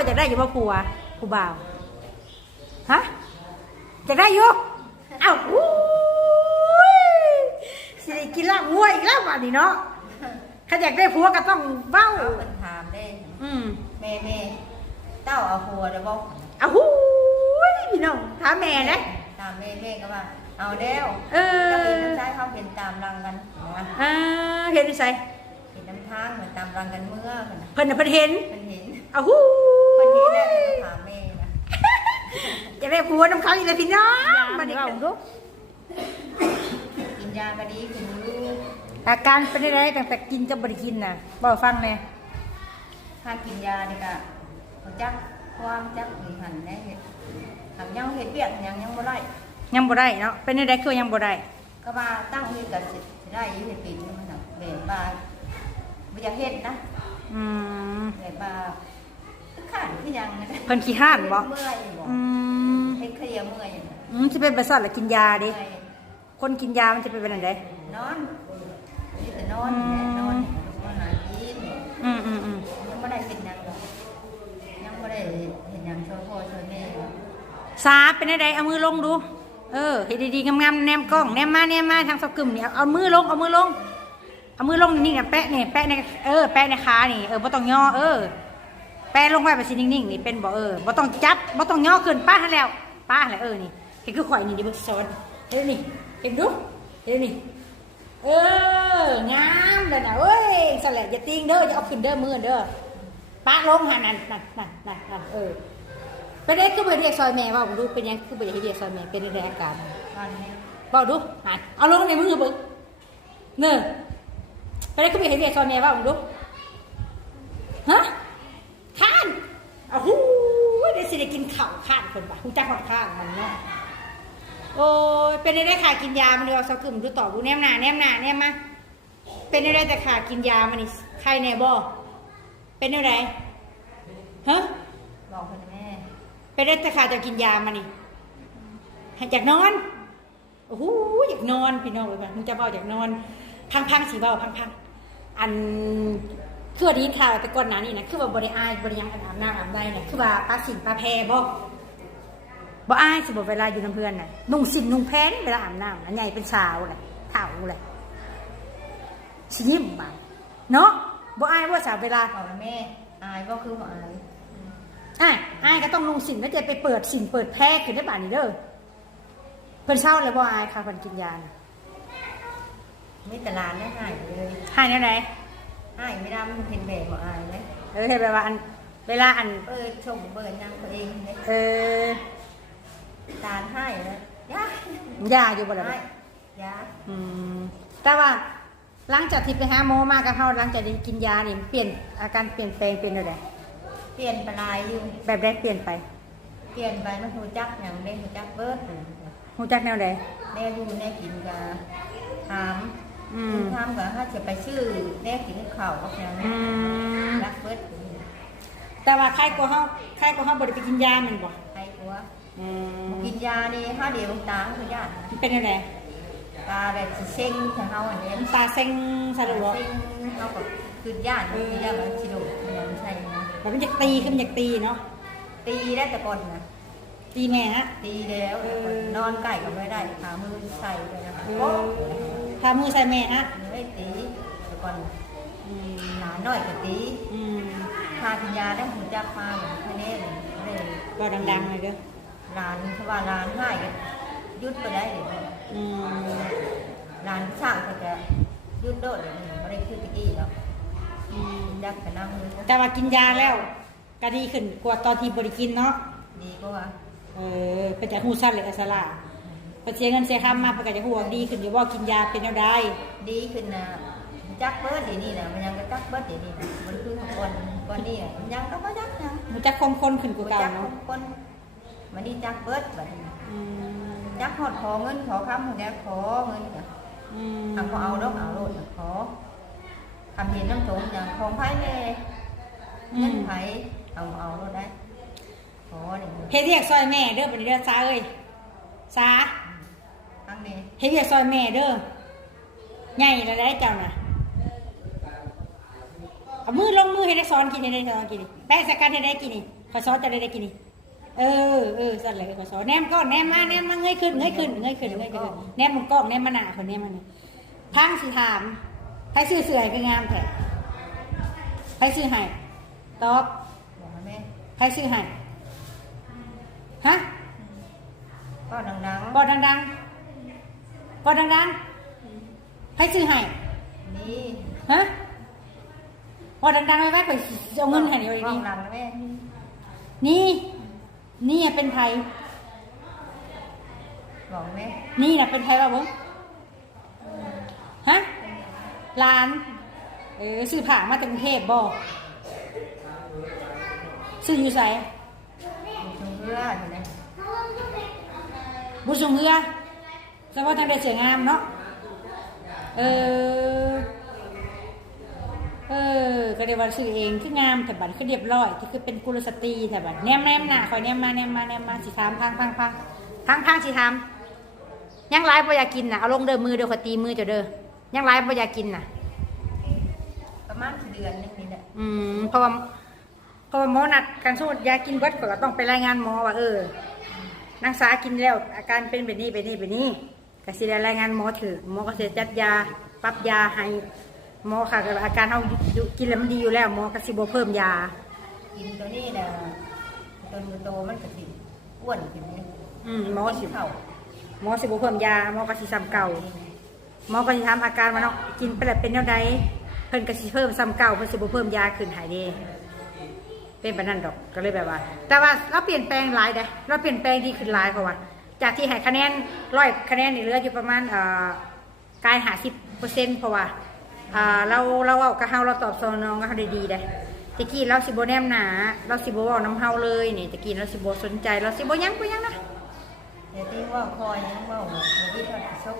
ว่าจะได้อยู่บ่ผัวผู้บ่าวฮะจะได้อยู่เอ้าอู้ยสิได้กินลาบวัวอีกแล้วบัดนี้เนาะถ้าอยากได้ผัวก็ต้องเว้าเอาเป็นถามได้อืมแม่แม่เต้าเอาหัวเดี๋ยวบอกอ้าวหูยพี่น้องถามแม่นะตามแม่แม่ก็ว่า เอาแล้วเอจะเป็นอน้ำใจเขาเป็นตามรังกันนะอ่าเห็นดิไสเป็นน้ำทางเหมือนตามรังกันเมื่อคนน่ะเพิ่นน่ะเพิ่นเห็นมันเห็นอ้าวหูค นนี้ยแรกก็ถามแม่นะจะได้ผัวน้ำเขาอีกเลยพี่น้องมาดิเราดูกินยาก็ดีขึ้นอยู่อาการเป็นอะไรตั้งแต่กินจะบริกินน่ะบอกฟังแหน่ถ้ากินยานี่ก็รู้จักความจักมีหันแน่เห็ดทำยังเห็ดเบี้ยกยังยังบ่ได้ยังบ่ได้เนาะเป็นอะไรคือยังบ่ได้ก็ว่าตั้งเฮ็ดก็สิได้อยู่เฮ็ดเป็นอยู่มันน่ะแบบว่าบ่อยากเฮ็ดนะอืมแบบว่า ข้านคือหยังนะเพิ่นขี้ห้านบ่เมื่อยบ่อืมเฮ็ดเคลียร์เมื่อยอืมสิเป็นประสาทแล้วกินยาดิ เมื่อยคนกินยามันจะเป็นแบบไหนนอนนี่แต่นอนแหละนอนนอนหากินอืมอืมอืมยังบ่ได้เฮ็ดหยังหรอกยังบ่ได้เฮ็ดหยังช่วยพ่อช่วยแม่สาเป็นอะไรเอามือลงดู เออเฮ็ดดีๆงามๆแนมกล้องแนมมาแนมมาทางสกึมนี่เอาเอามือลงเอามือลง เอามือลงนิ่งๆน่ะแปะนี่แปะในเออแปะในขานี่เออบ่ต้องย่อเออ แปะลงไว้แบบสินิ่งๆนี่เป็นบ่เออบ่ต้องจับบ่ต้องย่อขึ้นป้าหันแล้วป้าหันแล้วเออนี่เห็นคือข่อยนี่ดิบ่สอนเห็นนี่เห็นดูเห็นนี่เอองามเลยนะเอ้ยสแลดอย่าติงเด้ออย่าเอาขึ้นเด้อมือเด้อป้าลงหันนั่นนั่นนั่นนั่นเออเป็นไงคือบ่เรียกซอยแม่ว่าผมดูเป็นยังคือบ่อยากให้เรียกซอยแม่เป็นอะไรอาการตอนนี้บอกดูหันเอาลงในมือเบิ่งเน้อไปได้ก็ไปเห็นเวียซอนเนี่ว่าผมดูฮะ อ้าวหูยได้สิได้กินข้าวข้านคนปะหูจักหอดข้านมันเนาะโอ้ยเป็นได้ขากินยามันเดียวสักกึ่มดูต่อดูแนมหนาแนมหนาแนมมาเป็นได้แต่ขากินยามันนี่ใครแน่บ่เป็นได้ฮะบอกคุณแม่เป็นได้แต่ขาจะกินยามันนี่ให้อยากนอนโอ้โหอยากนอนพี่น้องเลยมันมึงจะเบาอยากนอน พังพังๆสีเบาพังพังๆอัน คือวันนี้ข่าวแต่ก่อนหน้านี้นะคือว่าบริอายบริยังอันอาบน้ำอาบได้นะคือว่าปลาสินปลาแพบ่บ่อายสิบ่เวลาอยู่น้ำเพื่อนน่ะนุ่งสินนุ่งแพนเวลาอาบน้ำอันใหญ่เป็นสาวเลยเท่าเลยชิยิ้มบางเนาะบ่อายว่าสาวเวลาบอกแม่อายก็คือบ่อายอะอายก็ต้องนุ่งสินแล้วจะไปเปิดสินเปิดแพร่ขึ้นได้ป่านนี้เด้อเพิ่นเศร้าเลยบ่อายค่ะเพิ่นกินยาน่ะมีแต่หลานได้หายเลยหายแนวไหน หายไม่ได้มันเป็นแบบบ่อายเลยเออเห็นแบบว่าอันเวลาอัน เปิดชมเปิดนางตัวเองเลยเออตาให้เลยยายาอยู่บ่ล่ะให้ยาอืมแต่ว่าหลังจากที่ไปหาหมอมากับเฮาหลังจากที่กินยานี่เปลี่ยนอาการเปลี่ยนแปลงเป็นอะไรเปลี่ยนไปลายอยู่แบบได้เปลี่ยนไปเปลี่ยนไปมันหูจักอย่างได้หูจักเบิดฮู้จักแนวใดแม่ดูแม่กินกาถาม อืมถามกับถ้าจะไปชื่อแม่กินข้าวกับอย่างอืนี้มรักเบิดแต่ว่าใครก็เฮาใครก็เฮาบ่ได้ไปกินยาแมันบ่ใครกลัวอืมกินยานี่ห้าเดียวตาคือยามันเป็นแนวใดตาแบบสิเซ็งของเขาอันนี้น้ำตาเซ็งซะดอกเซ็งเขากับคือยาคือยาแบบชิโดยังใช่นะแต่มันอยากตีขึ้นมันอยากตีเนาะตีได้แต่ก่อนนะตีแม่ฮะตีแล้วแต่ก่อนนอนใกล้ก็ไม่ได้ขามือใส่เลยนะ เอโอ้อพามือใส่แม่ฮะไม่ตีแต่ก่อนอืมหนาน้อยก็ตีอืมทากินยาได้หูจักมาแค่นี้เลยเลยบ่ดังๆเลยเด้อร้านเขาว่าร้านให้กันยุดไปได้เลยอืมร้านช่างก็จะยุดโดดเลยไม่ได้คือตะกี้แล้วอืมยักกันนั่งมือแต่ว่ากินยาแล้วก็ดีขึ้นกว่าตอนที่บริกินเนาะดีก็ว่าเออเป็นจะหูสั้นเลยอัสลา พอเสียเงินเสียคำมาเพื่อจะห่วงดีขึ้นอยู่ว่ากินยาเป็นแนวใดดีขึ้นนะจักเบิร์ดเดี๋ยวนี้นะมันยังก็จักเบิร์ดเดี๋ยวนี้นะมันคือก่อนก่อนนี่อะมันยังก็บ่จักนะหูจักคมคนขึ้นกว่าเก่าจักเนาะคนมันนี่จักเบิร์ดแบบนี้อืมจักหอดขอเงินขอคำคนนี้ขอเงินจ้ะอืมทำก็เอาดอกเอาโลดน่ะขอคำเห็นน้ำโจงอย่างของไผ่แน่เงินไผ่เอาเอาโลดได้ขอเนี่ยเฮ็ดเรียกซอยแม่เด้อเป็นเด้อซาเอ้ยซา ครั้งนี้เฮ็ดเรียกซอยแม่เด้อใหญ่แล้วได้เจ้าน่ะเอามือลงมือให้ได้สอนกินให้ได้สอนกินดิแปะสกันให้ได้กินนี่ขอซอสจะได้ได้กินนี่เออเออสั่นเลยขอซอสแนมก้อนแนมมาแนมมาเงยขึ้นเงยขึ้นเงยขึ้นเงยขึ้นแนมมุงกล้องแนมมาหนาคนแนมมานี่พังสิถามใครซื้อเสื่อยคืองามแท้ใครซื้อให้ตอบบอกให้แม่ใครซื้อให้ฮะก็ดังบอกดังๆบอ กดังๆใครซื้อให้ๆนี่ฮะบอกดังๆไว้ไว้ข่อยสิเอาเงินให้เดี๋ยวบอนี้กดังนะแม่นี่ นี่เป็นไทยบอกแม่นี่นะเป็นไทยป่ะเบิ้งฮะร้าน เออซื้อผ่ามาจากกรุงเทพบ่ซื้ออยู่ไสอยู่ตรงเรืออยู่ไหนบุญสงเฮือแสดงว่าทางเดเสียงามเนาะ เออ เออ ก็เรียกว่าซื้อเองคืองามแต่บัตรคือเรียบร้อยที่คือเป็นกุลสตรีแต่บัตรแนมแนมหน้าคอยแนมมาแนมมาแนมมาสิถามพังพังพังพังพังสิถามยังไลฟ์บ่อยากกินน่ะเอาลงเด้อมือเด้อขอยตีมือเจ้าเด้อยังไลฟ์บ่อยากกินน่ะ ประมาณเดือนหนึงนี่แหละอืมเพราะว่าเพราะว่าหมอนัดการสมมติยากินเบิดก็ต้องไปรายงานหมอว่าเออนางสากินแล้ว อาการเป็นแบบนี้แบบนี้แบบนี้ ก็สิได้รายงานหมอถือหมอก็สิจัดยาปรับยาให้หมอค่ะก็อาการเฮาอยู่กินแล้วมันดีอยู่แล้วหมอก็สิบ่เพิ่มยา กินตัวนี้นะจนมือโตมันก็สิอ้วนขึ้นนี่อืมหมอสิ เข่าหมอสิบ่เพิ่มยาหมอก็สิซ้ำเก่าหมอก็สิถามอาการว่าเนาะกินไปแล้วเป็นแนวใดเพิ่นก็สิเพิ่มซ้ำเก่าเพิ่นสิบ่เพิ่มยาขึ้นใหายเด้เป็นแบบนั้นดอกก็เลยแบบว่า แต่ว่าเราเปลี่ยนแปลงหลายเด้เราเปลี่ยนแปลงดีขึ้นหลายเพราะว่า จากที่ให้คะแนนร้อยคะแนนนี่เหลืออยู่ประมาณเอ่อกายหาสิบเปอร์เซ็นต์เพราะว่าอ่าเราเราเอากับเฮาเราตอบสนองกับเฮาได้ดีเด้ตะกี้เราสิบ่แนมหนาเราสิบ่เว้าน้ำเฮาเลยนี่ตะกี้เราสิบ่สนใจเราสิบ่หยังบ่หยังนะเดี๋ยวที่ว่าคอยยังว่าหมอวิทย์ชก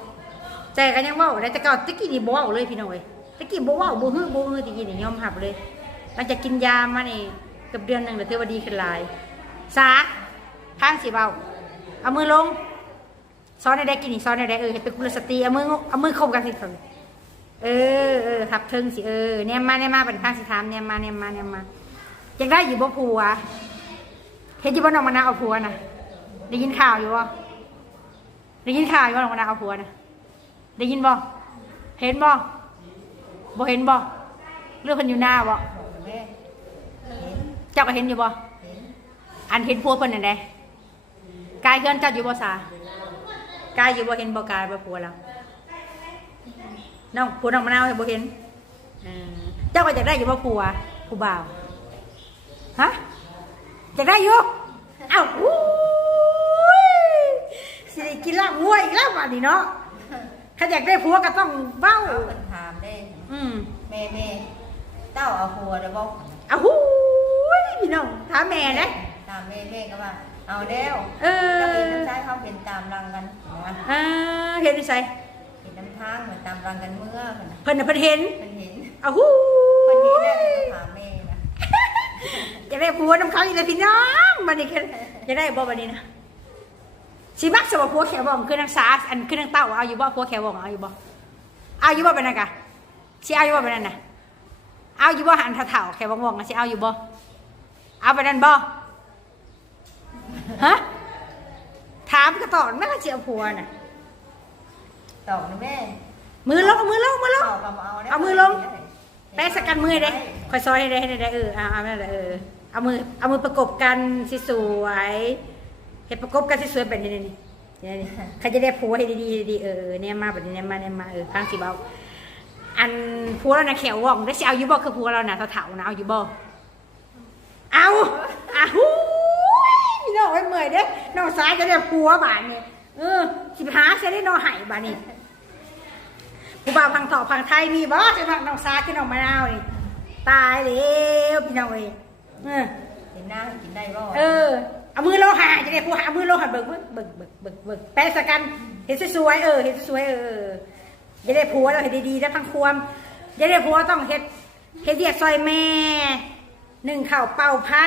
แต่ก็ยังเว้าได้แต่ก่อนตะกี้นี่บ่เว้าเลยพี่น้องเอ้ยตะกี้บ่เว้าบ่ฮื้อบ่ฮื้อตะกี้นี่ยอมรับเลยหลังจากกินยามานี่เกือบเดือนหนึงแล้วถือว่าดีขึ้นหลายสาข้างสิเบา เอามือลงซ้อนในได้กินนี่ซ้อนในได้เออเห็นเป็นกุลสตรีเอามือเอามือคบกันสิเออเออทับเทิงสิเออเนี่ยมาเนี่ยมาเป็นข้างสิถามเนี่ยมาเนี่ยมาเนี่ยมาอยากได้อยู่บ่ผัวเห็นอยู่บ่น้องมะนาวเอาผัวนะได้ยินข่าวอยู่บ่ได้ยินข่าวอยู่บ่น้องมะนาวเอาผัวนะได้ยินบ่เห็นบ่บ่เห็นบ่เรื่องคนอยู่หน้าบ่บอเจ้าก็เห็นอยู่บ่เห็นอันเห็นพัวเพิ่นนั่นแหละ กายเพื่อนเจัดอยู่บ่สากายอยู่บ่เห็นบ่กายบ่ผัวแล้วน้องผัวน้องมะนาวเห็นบ่เห็นเออเจ้าก็อยากได้อยู่บ่ผัวผู้บ่าวฮะอยากได้อยู่เอ้าอู้ยสิได้กินลาบวัวอีกแล้วบัดนี้เนาะถ้าอยากได้ผัวก็ต้องเว้าเอาเป็นถามได้อืมแม่แม่เต้าเอาหัวเดี๋ยวบอกอ้าวหูยพี่น้องถามแม่นะตามแม่แม่ก็ว่า เอาแล้วเอเจ้าเห็นอน้ำใจเขาเป็นตามรังกันนะอ่าเห็นดิไสเห็นน้ำทางเหมือนตามรังกันเมื่อเพิ่นน่ะเพิ่นน่ะเพิ่นเห็นเพิ่นเห็นอ้าวหูเพิ่นเห็นยแล้วเพิ่นก็ถามแม่นะจะได้ผัวน้ำเขาอีกเลยพี่น้องบัดนี้คือจะได้บ่บัดนี้นะสิมักสบผัวแขวบ่มคือนางสาอันคือนางเต้าเอาอยู่บ่ผัวแขวบ่เอาอยู่บ่เอาอยู่บ่เป็นนั่นกะสิเอาอยู่บ่เป็นนั่นน่ะเอาอยู่บ่หันเถ่าๆแขวบ่งๆอะสิเอาอยู่บ่เอาไปนั่นบ่ ฮะถามก็ตอบแม่ก็สิเอาผัวน่ะตอบนะแม่มือลงเอามือลงมือลง ตอบกับเอาได้เอามือลง แป้สกันมือเด้คอยซอยให้ได้ให้ได้เออเอาเอานั่นแหละเออเอามือเอามือประกบกันสิสวยเห็นประกบกันสิสวยแบบนี้นี่นี่นี่นี่ใครจะได้ผัวให้ดีๆดีๆเออเนี่ยมาแบบนี้เนี่ยมาเนี่ยมาเออข้างสิเบาอันผัวเราน่ะแขวว่องได้สิเอาอยู่บ่คือผัวเราน่ะเถาๆนะเอาอยู่บ่เอาอะหูย พี่น้องไอ้เมื่อยเด้อน้องสายจะได้ผัวบาดนี่เออสิไปหาเสียได้น้องไห้บาดนี่ผู้บ่าวพังถอพังไทยมีบ่จะพังน้องซาขึ้นน้องมะนาวนี่ตายแล้วพี่น้องเอ้ยเออเห็นหน้ากินได้บ่เออเอามือโลหะจะได้ผู้หาเอามือโลหะเบิกเบิกเบิกเบิกเบิกเบิกแปะสกันเห็นสวยๆเออเห็นสวยๆเออจะได้ผัวแล้วเห็นดีๆแล้วทั้งควมจะได้ผัวต้องเห็ดเห็ดเรียกซอยแม่หนึ่งข่าวเป่าไพ่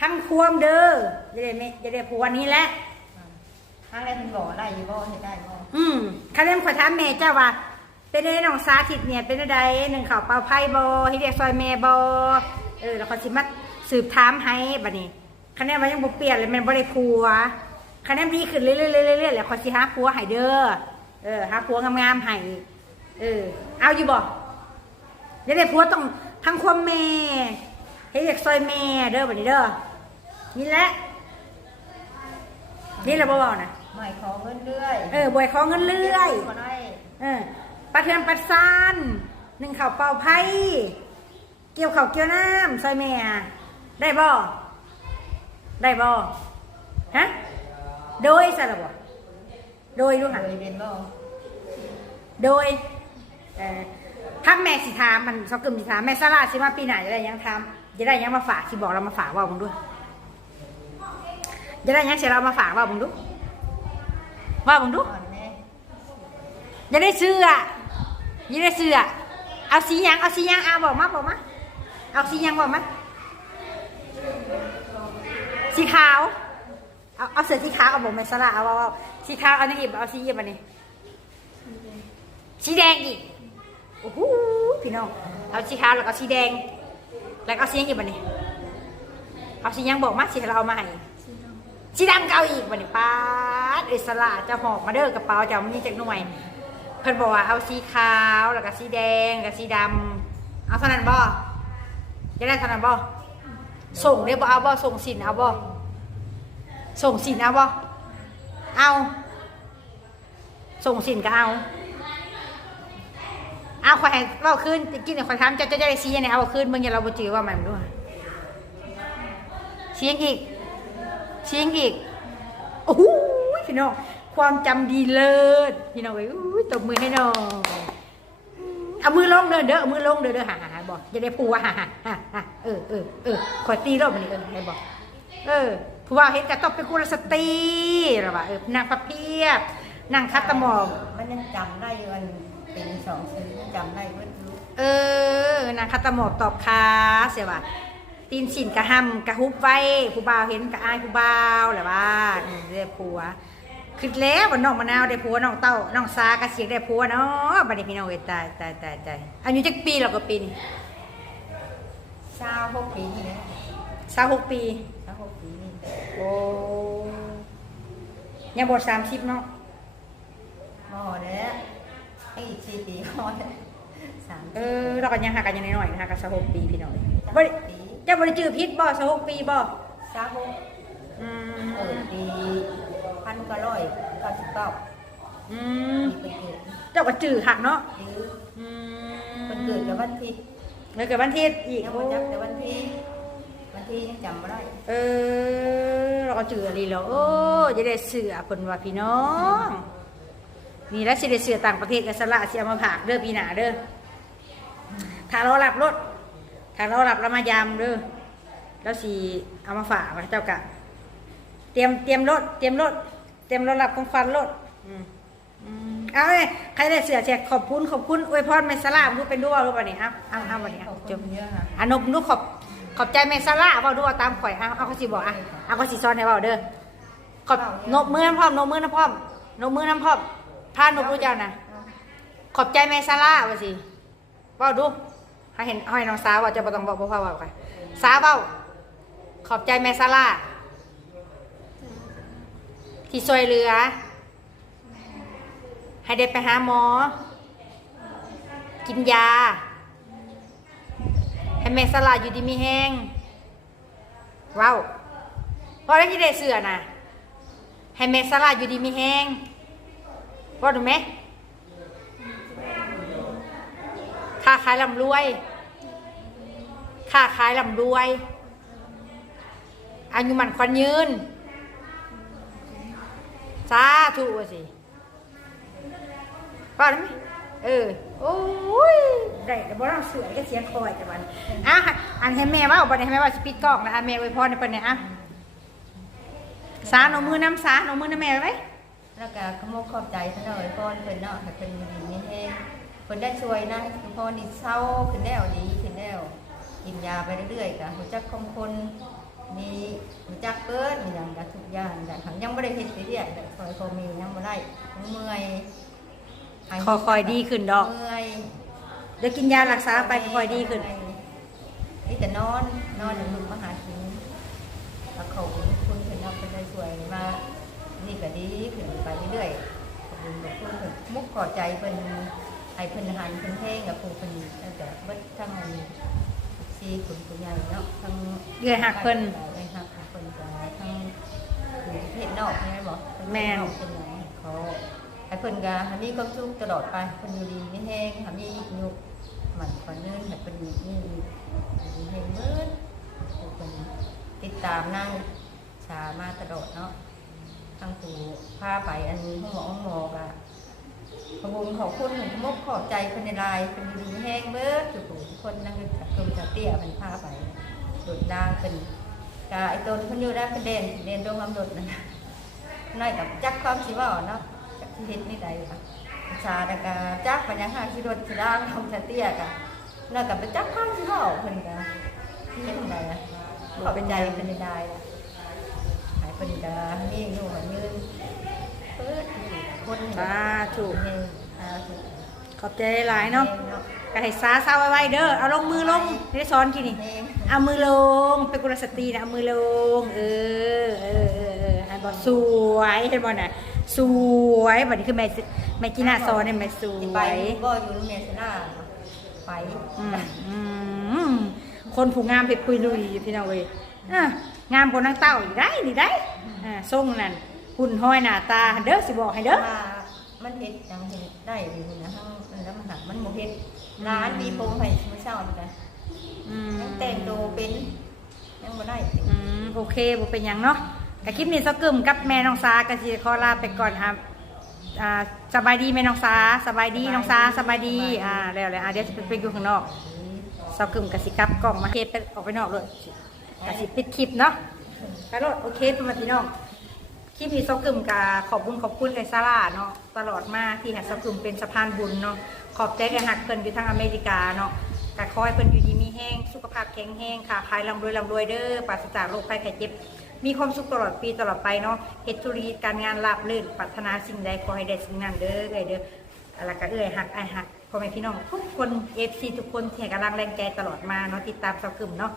ทั้งควมเด้อจะได้ไม่จะได้ผัวนี้แหละทางแรกเพิ่นบอกได้อยู่บ่เฮ็ดได้บ่อืมคาเล่มขอถามแม่เจ้าว่า เป็นไอ้น้องสาธิตเนี่ย เป็นอะไรหนึ่งข่าวเปล่าไพ่บอให้เรียกซอยแม่บอเออแล้วเขาสิมาสืบถามให้บัดนี้คะแนนมันยังบ่เปลี่ยนเลยแมันบ่ได้ผัวคะแนนดีขึ้นเรื่อยๆเรื่อยๆแล้วขอยสิหาผัวให้เด้อเออหาผัวงามๆให้เออ เอาอยู่บ่อยังได้ผัวต้องทั้งความแม่ เฮ็ดอยากซอยแม่เด้อบัดนี้เด้อนี่แหละนี่แหละบ่เว้านะไม่ขอเงินเรื่อยเออบวยขอเงินเรื่อยก็ได้เออปลาเทือนปลาซานหนึ่งข่าวเป่าไพ่เกี่ยวข่าวเกี่ยวน้ำซอยแม่ได้บ่ได้บ่ฮะโดยสารบโดยดูเคหันยเป็นบ่โดยเอ่อถ้าแม่สิถามมันสกึมสิถามแม่สลาสิมาปีไหนจะได้ยังทำ จะได้ยังมาฝากสิบอกเรามาฝากว่ามึงด้วยจะได้ยังเสียเรามาฝากว่ามึงดูว่ามึงดูอ่อนแน่อย่าได้เสื้ออย่าได้เสื้อเอาสียังเอาสียังเอาบอกมาบอกมาเอาสียังบอกมาสีขาวเอาเอาเสื้อสีขาวเอาบอกไม่สละเอาเอาเอาสีขาวเอาในอีบเอาสีอีบอันนี้สีแดงอีกโอ้โหพี่น้องเอาสีขาวแล้วก็สีแดง แล้วเอาสียังอีกบันนี้เอาสียังบอกมาสีเราเอามาให้สีดำก็เอาอีกบันนี้ป้าดอิสระจะหอบมาเด้อกระเป๋าจะเอามันนี่จากหน่วยเพิ่นบอกว่าเอาสีขาวแล้วก็สีแดงกับสีดำเอาเท่านั้นบ่จะได้เท่านั้นบ่ส่งได้บ่เอาบ่ส่งสินเอาบ่ส่งสินเอาบ่เอาส่งสินก็เอา เอาควายเว่าคืนกินควายทำจะจะได้สีอันไหนเอาคืนมึงอย่าเราบ่จือว่ามันด้วยเสียงอีกเสียงอีกโอ้โหพี่น้องความจำดีเลิศพี่น้องเอ้ยอุ้ยตบมือให้น่อยเอามือลงเด้อเด้อเอามือลงเด้อเด้อฮ่าฮ่าฮ่าบอกอย่าได้พูว่าฮ่าฮ่าฮ่าฮ่าเออเออเออขอตีรอบมันนี่เออให้บอก เออผู้ว่าเห็นกระตบเป็นกุลสตรีหรอวะเออนางพระเพียบนางคัตตะหมอม มันยังจำได้อยู่อัน เป็นสองซื้อยังจำได้เพิ่นรู้เออนางคัตตะหมอบตอบคาเสียว่าตีนสินกระหำกระฮุบไว้ผู้บ่าวเห็นกระอายผู้บ่าวแหละว่าอืมเรียกผัวคือแล้วว่าน้องมะนาวได้ผัวน้องเต้าน้องซากระเสียงได้ผัวเนาะบัดนี้พี่น้องเอ้ยตายตายตายตายอายุจักปีแล้วก็ปีนี่เศร้าหกปีนี่นะสาวหกปีเศร้าหกปีนี่โอ้ยังบทสามสิบเนาะหมอเด้ออีกสี่ปีหมอเด้อสามเออเราก็ยังหากันยังน้อยๆนะคะกับสาวหกปีพี่น้องเศร้าบ่หได้กปีเจะบริจือพิษบ่สาวหกปีบ่เศร้าหกอืมเกิดปีพันเก้าร้อยเก้าสิบเก้าอืมปีเกิดเจ้าก็จือหักเนาะหรืออืมมันเกิดกับวันที่แล้วเกิดวันที่อีกยังโอ้บ่จักแต่วันที่วันที่ยังจำไม่ได้เออเราก็จืออะไรแล้วโอ้จะได้เสือเพิ่นว่าพี่น้อง นี่แล้วสิได้เสือต่างประเทศกันสละสิเอามาผากเด้อพี่หนาเด้อถ้าเรารับรถถ้าเรารับแล้วมายามเด้อแล้วสิเอามาฝากไว้เจ้ากะเตรียมเตรียมรถเตรียมรถเตรียมรถรับของควันรถอืมอืมเอาเลยใครได้เสือแจกขอบคุณขอบคุณอวยพรเมสลาดูเป็นด้วยรู้ป่ะนี่ครับเอาเอาวันนี้ขเอาอบจคุบณเยอะค่ะอานบดูขอบขอบใจเมสลาเว่าดูเอาตามข่อยเอาเอาเขาสิบอกอะเอาเขาสิซ้อนให้เว่าเด้อขอบนบมือน้ำพร้อมนบมือน้ำพร้อมนบมือน้ำพร้อม พานบรู้เจ้านะขอบใจเมสลาว่าสิว่าดูให้เห็นให้น้องสาวว่าจะบ่ต้องบอกพ่อว่าไปสาวเว้าขอบใจเมสลาที่ช่วยเหลือ ให้ได้ไปหาหมอ กินยา ให้แม่สลาอยู่ดีมีแห้งว้าวพอได้ที่ได้เสือนะให้แม่สลาอยู่ดีมีแห้ง ว่าถูกไหมค้าขายลำรวยค้าขายลำรวยอายุมันควันยืนสาธุสิป้าได้ไหมเออ โอ้ยได้แต่บ่ต้องเสือก็เสียงคอยแต่วันอะอันให้แม่ว่าบันให้แม่ว่าสปิดกล้องนะคะแม่ไว้พรในปันเนี่ยอะสาหนูมือน้ำสาหนูมือน้ำแม่ไว้ แล้วก็ขโมกขอบใจท่าเลยพ่อนเพิ่นเนาะเพิ่นอยู่นี่เฮเพิ่นได้ช่วยนะพ่อนี่เศร้าขึ้นแล้วดีขึ้นแล้วกินยาไปเรื่อยๆกับหัวจักคมคนมีหัวจักเปิ้นอย่างกับทุกอย่างแต่ขังยังไม่ได้เห็นสิเรียกแต่คอยพอมียังไม่ได้เมื่อยคอคอยดีขึ้นดอกเมื่อยเดี๋ยวกินยารักษาไปคอยดีขึ้นนี่แต่นอนนอนอยู่มือมหากินแล้วเขาคุณเพิ่นเอาเป็นได้สวยมา นดีขึ้นไปเรื่อยๆขอบคุณขอบคุณเพิ่นมุกขอบใจเพิ่นให้เพิ่นอาหารเพิ่นเพลงกับผู้เพิ่นตั้งแต่เบิดทั้งอันซีคุณคุณใหญ่เนาะทั้งเดือยหักเพิ่นเดือยหักเพิ่นก็ทั้งอยู่ประเทศนอกใช่ไหมบอกแม่นเพิ่นก็เขาให้เพิ่นก็ให้มีความสุขตลอดไปเพิ่นอยู่ดีไม่แห้งให้มียุคหมันขอเนื่นให้เพิ่นมีมีมีแห้งเบิดเพิ่นติดตามนั่งชามาตลอดเนาะ ทางผู้พาไปอันนี้ห้องหมอห้องหมอกอะขอบคุณขอบคุณหนุ่มมกขอบใจเป็นลายเป็นดีแห้งเบิดทุกผู้ทุกคนนั่งกับกรมจัเตี้ยเป็นพาไปโดดดางเป็นกาไอตนคนอยู่ได้เป็นเด่นเด่นดวงกำหนดนั่นน่ะน้อยกับจักความสิว่าเนาะจักที่เห็นนี่ใดค่ะชาแต่กาจักปัญญาหาที่รถที่ด่างกรมจัเตี้ยกะน้อยกับไปจักความสิว่าเพิ่นกะเป็นไงอะขอบใจเป็นในลายอะหาย เป็นกานี่อยู่เหมือนยืนเปิดคนสาธุ เฮงสาธุขอบใจหลายๆเนาะก็ให้ซาซาไว้ๆเด้อ เอาลงมือลงได้สอนกี่นี่ เฮงเอามือลง เป็นกุลสตรีนะเอามือลง เออ เออเออเอออันบอกสวยเห็นบ่น่ะสวยบัดนี้คือแม่สิแม่จีน่าสอนเนี่ยแม่สวที่ไปยก็อยู่โรงเรียนชนะไปอืมอืมคนผู้งามเพชรปุยลุยพี่น้องเว้ยอะ งามกว่านางเต้าอีกได้นี่ได้อ่าทรงนั่นหุ่นห้อยหน้าตาเด้อสิบอกให้เด้อมามันเฮ็ดยังเฮ็ดได้อยู่นะทั้งแล้วมันหักมันโมเฮ็ดร้านมีโปรงให้มื้อเช้านี่กันอืมยังแต่งโตเป็นยังบ่ได้อืมโอเคบ่เป็นหยังเนาะแต่คลิปนี้ซอกึมกับแม่น้องซาก็สิขอลาไปก่อนครับอ่าสบายดีแม่น้องซาสบายดีน้องซาสบายดีอ่าแล้วเลยอ่าเดี๋ยวจะไปไปอยู่ข้างนอกซอกึมกับสิกลับกล้องมาเทปไปออกไปนอกเลย กับสิปิดคลิปเนาะไปโลดโอเคเป็นมาพี่น้องคลิปนี้ซอกึมกับขอบคุณขอบคุณไอซาร่าเนาะตลอดมาที่ให้ซอกึมเป็นสะพานบุญเนาะขอบใจกันหักเพิ่นอยู่ทางอเมริกาเนาะก็ขอให้เพิ่นอยู่ดีมีแห้งสุขภาพแข็งแรงค่ะพายร่ำรวยร่ำรวยเด้อปราศจากโรคภัยไข้เจ็บ มีความสุขตลอดปีตลอดไปเนาะเฮ็ดธุรกิจการงานราบรื่นปรารถนาสิ่งใดขอให้ได้สิ่งนั้นเด้อเอ้ยเด้ออะไรก็เอ้ยหักไอหักพ่อแม่พี่น้องทุกคนเอฟซีทุกคนที่ให้กำลังแรงใจตลอดมาเนาะติดตามซากึมเนาะ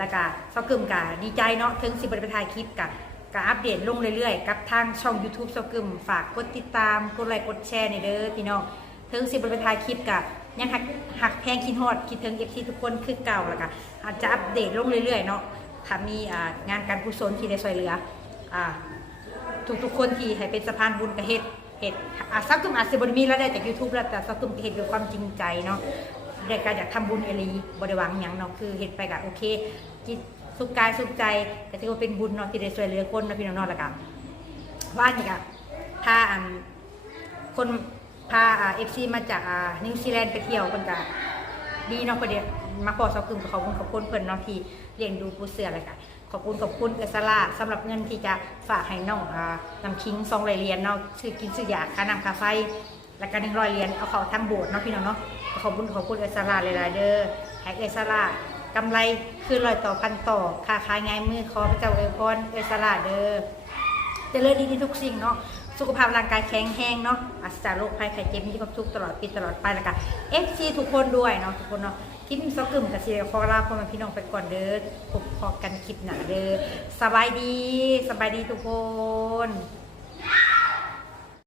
แล้วก็ซากึมกะดีใจเนาะถึงสิบริไปถ่ายคลิปกะกะอัปเดตลงเรื่อยๆ กับทางช่อง YouTube ซากึมฝากกดติดตามกดไลค์กดแชร์ในเด้อพี่น้องถึงสิบริไปถ่ายคลิปกะยังหักหักแพงคิดฮอดคิดถึงเอฟซีทุกคนคือเก่าแล้วก็อาจจะอัปเดตลงเรื่อยๆเนาะถ้ามีงานการกุศลที่ได้ช่วยเหลือทุกๆคนที่ให้เป็นสะพานบุญกับเฮ็ดเฮ็ดอาซักกึมอาจสิบ่ได้มีรายได้จาก YouTube แล้วแต่ซักกึมเฮ็ดด้วยความจริงใจเนาะ ได้การอยากทำบุญเอลีบ่ได้หวังหยังเนาะคือเฮ็ดไปก็โอเคจิตสุขกายสุขใจก็ถือว่าเป็นบุญเนาะที่ได้ช่วยเหลือคนนะพี่น้องเนาะแล้วก็ว่านี่ก็พาอันคนพาอ่า FC มาจากอ่านิวซีแลนด์ไปเที่ยวเพิ่นก็ดีเนาะประเดี๋ยวมาขอสอบกึ่มขอบคุณขอบคุณเพิ่อนเนาะที่เลี้ยงดูผู้เสืออะไรกันขอบคุณขอบคุณเอสลาสำหรับเงินที่จะฝากให้น้องอ่านำคิงซองรายเรียนเนาะซื้อกินซื้อยาค่าน้ำค่าไฟ แล้วก็หนึ่งร้อยเรียญเอาเขาทำโบสถ์เนาะพี่น้องเนาะ ขอบคุณขอบคุณเอสลาหลายๆเด้อแฮกเอสลากำไรคือร้อยต่อพันต่อค่าขายง่ายมือขอพระเจ้าอวยพรเอสลาเด้อจะเจริญดีที่ทุกสิ่งเนาะสุขภาพร่างกายแข็งแรงเนาะอัศจรรย์โรคภัยไข้เจ็บมีความสุขตลอดปีตลอดไปแล้วก็เอฟซีทุกคนด้วยเนาะทุกคนเนาะคลิปนี้ซอกกึมกับซีเรียคอลาพ่อแม่พี่น้องไปก่อนเด้อพบพอกันคลิปหนาเด้อสบายดีสบายดีทุกคน